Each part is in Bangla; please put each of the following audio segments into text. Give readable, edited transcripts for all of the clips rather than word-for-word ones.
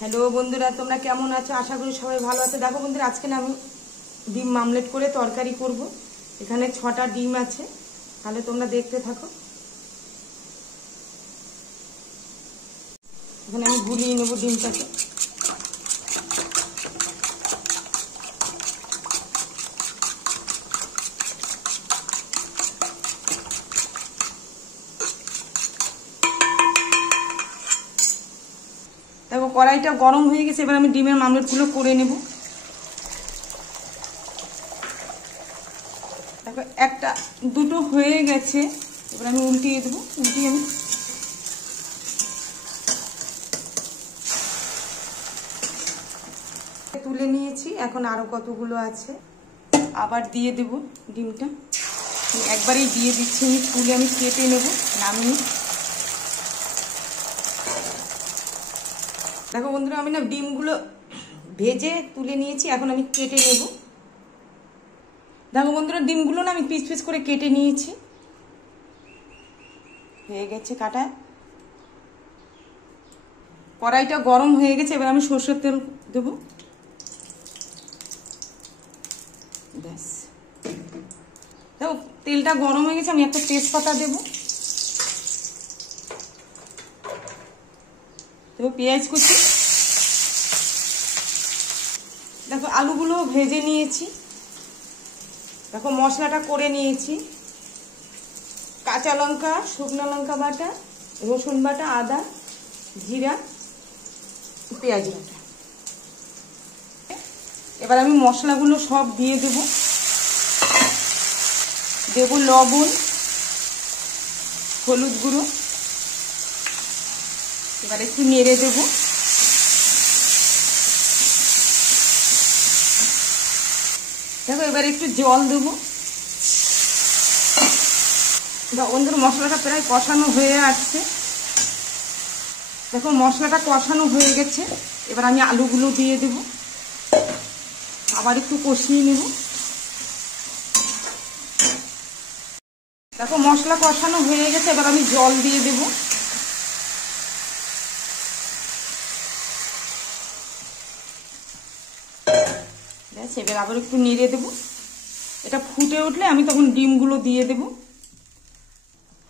হ্যালো বন্ধুরা, তোমরা কেমন আছো? আশা করি সবাই ভালো আছে। দেখো বন্ধুরা, আজকে না আমি ডিম মামলেট করে তরকারি করব। এখানে 6টা ডিম আছে, তাহলে তোমরা দেখতে থাকো। এখানে আমি গুলিয়ে নেবো ডিমটাকে। দেখো কড়াইটা গরম হয়ে গেছে, এবার আমি ডিমের মামলেটগুলো করে নেব। দেখো একটা দুটো হয়ে গেছে, এবার আমি উল্টিয়ে দেবো। উল্টিয়ে আমি তুলে নিয়েছি, এখন আরো কতগুলো আছে, আবার দিয়ে দেব ডিমটা। একবারেই দিয়ে দিচ্ছি, আমি তুলে আমি কেটে নেব নামিয়ে। দেখো বন্ধুরা, আমি না ডিমগুলো ভেজে তুলে নিয়েছি, এখন আমি কেটে নেব। দেখো বন্ধুরা, ডিমগুলো না আমি পিস পিস করে কেটে নিয়েছি, হয়ে গেছে কাটা। কড়াইটা গরম হয়ে গেছে, এবার আমি সরষের তেল দেব। ব্যাস, দেখো তেলটা গরম হয়ে গেছে, আমি একটা তেজপাতা দেব। দেখো পেঁয়াজ কুচি। দেখো আলুগুলো ভেজে নিয়েছি। দেখো মশলাটা করে নিয়েছি, কাঁচা লঙ্কা, শুকনো লঙ্কা বাটা, রসুন বাটা, আদা, জিরা, পেঁয়াজ বাটা। এবার আমি মশলাগুলো সব দিয়ে দেব। দেব লবণ, হলুদ গুঁড়ো, এবার একটু নেড়ে দেব। দেখো এবার একটু জল দেব। বন্ধুরা, মশলাটা প্রায় কষানো হয়ে আসছে। দেখো মশলাটা কষানো হয়ে গেছে, এবার আমি আলুগুলো দিয়ে দেব, আবার একটু কষিয়ে নেব। দেখো মশলা কষানো হয়ে গেছে, এবার আমি জল দিয়ে দেব। ব্যাস, এবার আবার একটু নেড়ে দেব। এটা ফুটে উঠলে আমি তখন ডিমগুলো দিয়ে দেব।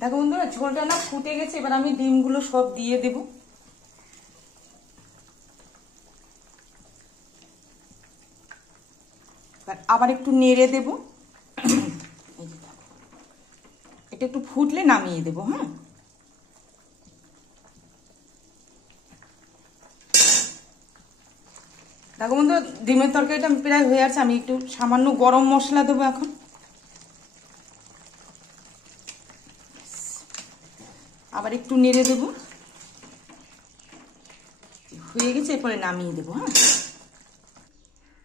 দেখো বন্ধুরা, ঝোলটা না ফুটে গেছে, এবার আমি ডিমগুলো সব দিয়ে দেব। আবার একটু নেড়ে দেব। এটা একটু ফুটলে নামিয়ে দেব। হ্যাঁ, দেখো বন্ধুরা, ডিমের তরকারিটা প্রায় হয়ে আছে। আমি একটু সামান্য গরম মশলা দেবো এখন। আবার একটু নেড়ে দেব। হয়ে গেছে, এরপরে নামিয়ে দেবো। হ্যাঁ,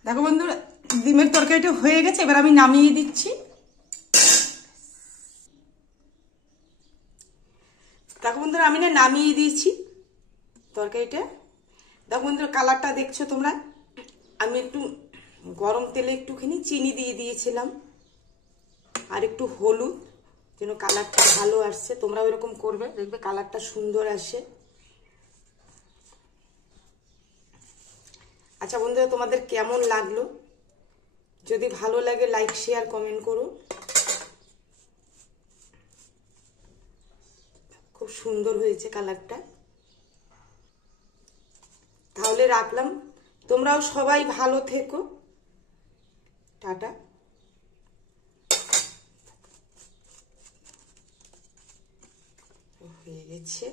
দেখো বন্ধুরা, ডিমের তরকারিটা হয়ে গেছে, এবার আমি নামিয়ে দিচ্ছি। দেখো বন্ধুরা, আমি না নামিয়ে দিয়েছি তরকারিটা। দেখো বন্ধুরা, কালারটা দেখছো তোমরা। আমি একটু গরম তেলে একটুখানি চিনি দিয়ে দিয়েছিলাম, আর একটু হলুদ, যেন কালারটা ভালো আসছে। তোমরাও এরকম করবে, দেখবে কালারটা সুন্দর আসে। আচ্ছা বন্ধুরা, তোমাদের কেমন লাগলো? যদি ভালো লাগে লাইক, শেয়ার, কমেন্ট করো। খুব সুন্দর হয়েছে কালারটা। তাহলে রাখলাম, তোমরাও সবাই ভালো থেকো। টাটা। হয়ে গেছে।